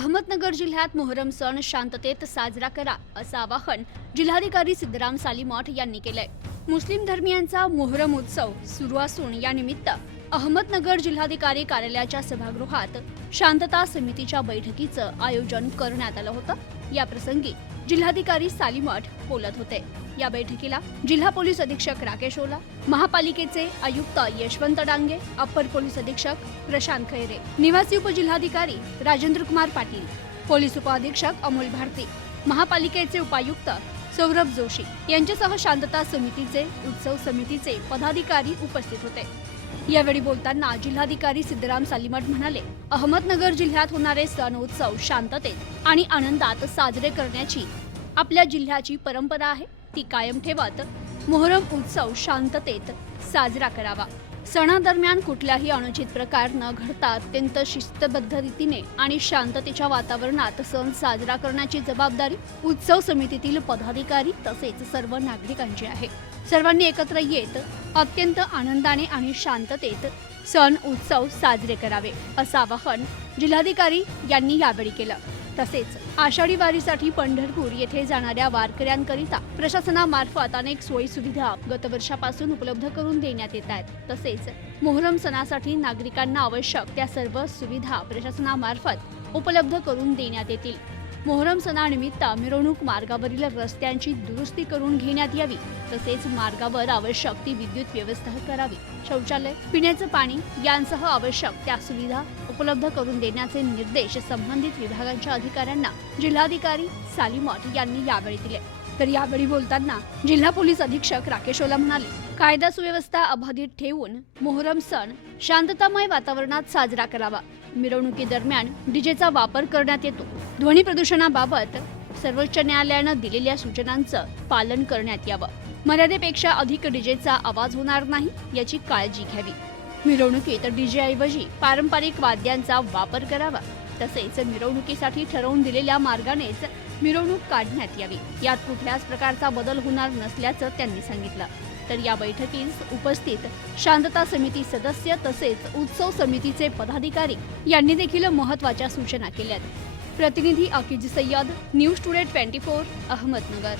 अहमदनगर जिल्ह्यात मोहरम सण शांततेत साजरा करा असं आवाहन जिल्हाधिकारी सिद्धराम सालीमठ यांनी केलंय. मुस्लिम धर्मियांचा मोहरम उत्सव सुरू असून या निमित्त अहमदनगर जिल्हाधिकारी कार्यालयाच्या सभागृहात शांतता समितीच्या बैठकीचं आयोजन करण्यात आलं होतं. या प्रसंगी जिल्हाधिकारी सालीमठ बोलत होते. या बैठकीला जिल्हा पोलीस अधीक्षक राकेश ओला महापालिकेचे आयुक्त यशवंत डांगे अप्पर पोलीस अधीक्षक प्रशांत खैरे निवासी उपजिल्हाधिकारी राजेंद्र कुमार पाटील पोलीस उपअधीक्षक अमोल भारती महापालिकेचे उपायुक्त सौरभ जोशी यांच्यासह शांतता समितीचे उत्सव समितीचे पदाधिकारी उपस्थित होते. यावेळी बोलताना जिल्हाधिकारी सिद्धराम सालीमठ म्हणाले अहमदनगर जिल्ह्यात होणारे सण उत्सव शांततेत आणि आनंदात साजरे करण्याची आपल्या जिल्ह्याची परंपरा आहे. ती कायम ठेवत मोहरम उत्सव शांततेत साजरा करावा. सणादरम्यान कुठलाही अनुचित प्रकार न घडता अत्यंत शिस्तबद्ध रीतीने आणि शांततेच्या वातावरणात सण साजरा करण्याची जबाबदारी उत्सव समितीतील पदाधिकारी तसेच सर्व नागरिकांची आहे. सर्वांनी एकत्र येत अत्यंत आनंदाने आणि शांततेत सण उत्सव साजरे करावे असं आवाहन जिल्हाधिकारी यांनी यावेळी केलं. तसेच आषाढी वारीसाठी पंढरपूर येथे जाणाऱ्या वारकऱ्यांकरिता प्रशासनामार्फत अनेक सोयी सुविधा गत वर्षापासून उपलब्ध करून देण्यात येत आहेत. तसेच मोहरम सणासाठी नागरिकांना आवश्यक त्या सर्व सुविधा प्रशासनामार्फत उपलब्ध करून देण्यात येतील. मोहरम सणानिमित्त मिरवणूक मार्गावरील रस्त्यांची दुरुस्ती करून घेण्यात यावी. तसेच मार्गावर आवश्यक ती विद्युत व्यवस्था करावी. शौचालय पिण्याचं पाणी यांसह आवश्यक त्या सुविधा उपलब्ध करून देण्याचे निर्देश संबंधित विभागांच्या अधिकाऱ्यांना जिल्हाधिकारी सालीमठ यांनी यावेळी दिले. तर यावेळी बोलताना जिल्हा पोलीस अधीक्षक राकेश ओला म्हणाले कायदा सुव्यवस्था अबाधित ठेवून मोहरम सण शांततामय वातावरणात साजरा करावा. मिरवणुकीदरम्यान डीजेचा वापर करण्यात येतो. ध्वनी प्रदूषणाबाबत सर्वोच्च न्यायालयानं दिलेल्या सूचनांचं पालन करण्यात यावं. मर्यादेपेक्षा अधिक डीजेचा आवाज होणार नाही याची काळजी घ्यावी. मिरवणुकीत डीजे ऐवजी पारंपरिक वाद्यांचा वापर करावा. तसेच मिरवणुकीसाठी ठरवून दिलेल्या मार्गानेच मिरवणूक काढण्यात यावी. यात कुठल्याच प्रकारचा बदल होणार नसल्याचं त्यांनी सांगितलं. तर या बैठकीस उपस्थित शांतता समिती सदस्य तसेच उत्सव समितीचे पदाधिकारी यांनी देखील महत्त्वाच्या सूचना केल्यात. प्रतिनिधी Akij Sayyad news today twenty four Ahmednagar.